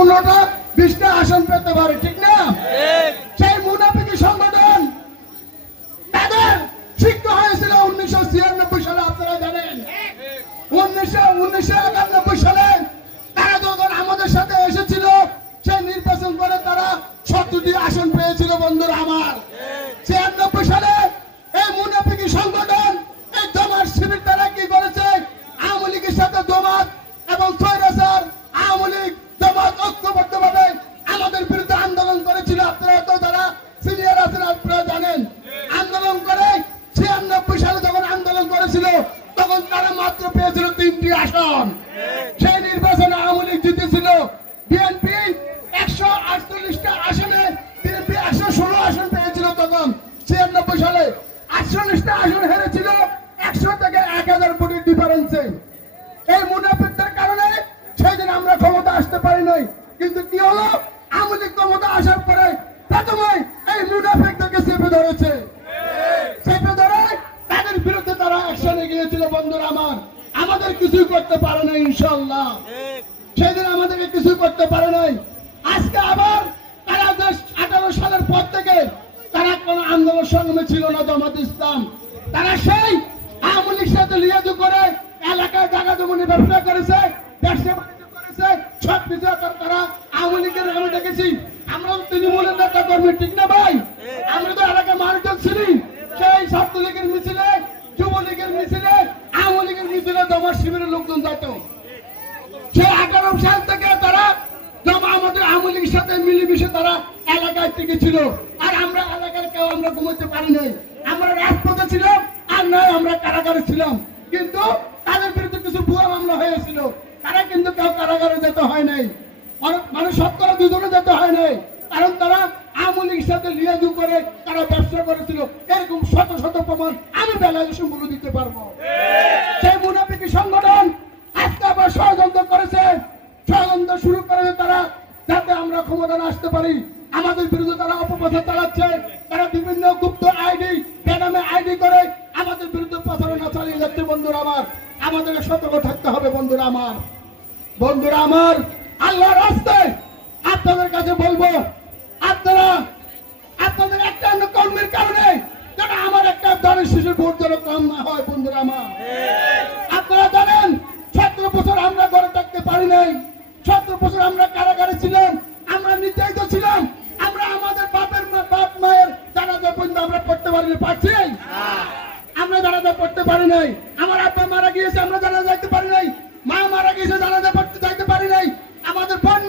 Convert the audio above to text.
15টা 20টা আসন পেতে পারে, ঠিক না? সেই মুনাফিকি সংগঠন তাদের শিক্ষা হয়েছিল 1996 সালে, আপনারা জানেন। 1991 সালে তারা যখন আমাদের সাথে এসেছিল, সেই নির্বাচন করে তারা 17টি আসন পেয়েছিল বন্ধুরা আমার। 96 সালে এই মুনাফিকি সংগঠন, এই জমাত শিবির তারা কি করেছে? আওয়ামী লীগের সাথে জমাত এবং স্বৈরাচার আওয়ামী লীগ জমাত ঐক্যবদ্ধভাবে আমাদের বিরুদ্ধে আন্দোলন করেছিল। আপনারা তো যারা সিনিয়র আছেন আপনারা জানেন। আন্দোলন করে 96 সালে যখন আন্দোলন করেছিল, তখন তারা মাত্র পেয়েছিল 3টি আসন। সেই নির্বাচনে আওয়ামী লীগ জিতেছিল। বিএনপি 148টা আসনে বিএনপি 116 আসন পেয়েছিল তখন 96 সালে। 48টা আসন হেরেছিল 100 থেকে 1000 ভোটের ডিফারেন্সে। এই মুনাফিকদের কারণে সেদিন আমরা ক্ষমতা আসতে পারি নাই। কিন্তু কি হলো? আওয়ামী লীগ ক্ষমতা আসার পরে প্রথমে এই মুনাফিকদেরকে চেপে ধরেছে। চেপে ধরে তাদের বিরুদ্ধে তারা অ্যাকশনে গিয়েছিল বন্ধুরা আমার। আমাদের কিছুই করতে পারে নাই ইনশাআল্লাহ। সেদিন আমাদেরকে কিছু করতে পারে নাই। আজকে আবার তারা 18 সালের পর থেকে তারা কোন আন্দোলন সংগ্রামে ছিল না জামাত ইসলাম। তারা সেই আওয়ামী লীগের সাথে লিয়াজু করে এলাকায় জায়গা জমি ব্যবসা করেছে, ব্যবসা বাণিজ্য করেছে, সব কিছু তারা আওয়ামী লীগের আমি দেখেছি। আমরা তৃণমূলের নেতা কর্মী, ঠিক না ভাই? আমরা তো এলাকায় মানুষজন ছিলি। সেই ছাত্রলীগের মিছিলে, যুবলীগের মিছিলে, আওয়ামী লীগের মিছিলে জমাত শিবিরের লোকজন যেত। সেই 18 সাল থেকে তারা আমাদের আওয়ামী লীগের সাথে মিলেমিশে তারা এলাকায় টিকে ছিল। আর আমরা এলাকার কেউ আমরা ঘুমাতে পারি নাই। আমরা রাজপথে ছিলাম, আর নয় আমরা কারাগারে ছিলাম। কিন্তু তাদের বিরুদ্ধে কিছু ভুয়া মামলা হয়েছিল। তারা কিন্তু কেউ কারাগারে যেতে হয় নাই, মানে শতকরা 2 জনে যেতে হয় নাই। কারণ তারা আওয়ামী লীগের সাথে লিয়াজু করে তারা ব্যবসা করেছিল। এরকম শত শত প্রমাণ আমি বেলায় বলে দিতে পারবো। সেই মুনাফিকি সংগঠন আজকে আবার ষড়যন্ত্র করেছে, ষড়যন্ত্র শুরু করেছে তারা, যাতে আমরা ক্ষমতায় আসতে পারি। আমাদের বিরুদ্ধে তারা অপপ্রচার চালাচ্ছে। তারা বিভিন্ন গুপ্ত আইডি, বেনামে আইডি করে আমাদের বিরুদ্ধে প্রচারণা চালিয়ে যাচ্ছে বন্ধুরা আমার। আমাদেরকে সতর্ক থাকতে হবে বন্ধুরা আমার। বন্ধুরা আমার, আল্লাহর রাস্তায় আপনাদের কাছে বলবো, আপনারা আপনাদের একটা কর্মের কারণে যেন আমার একটা দলের শিশুর ভোট যেন কম না হয় বন্ধুরা আমার। আপনারা জানেন 17 বছর আমরা ঘরে থাকতে পারি নাই। 17 বছর আমরা কারাগারে ছিলাম, আমরা নির্যাতিত ছিলাম। আমরা আমাদের বাপ মায়ের জানাজা পর্যন্ত আমরা পড়তে পারিনি, পারছি? আমরা জানাজা পড়তে পারি নাই। আমার আব্বা মারা গিয়েছে, আমরা জানাজা যাইতে পারি নাই। মা মারা গিয়েছে, জানাজা পড়তে যাইতে পারি নাই। আমাদের বোন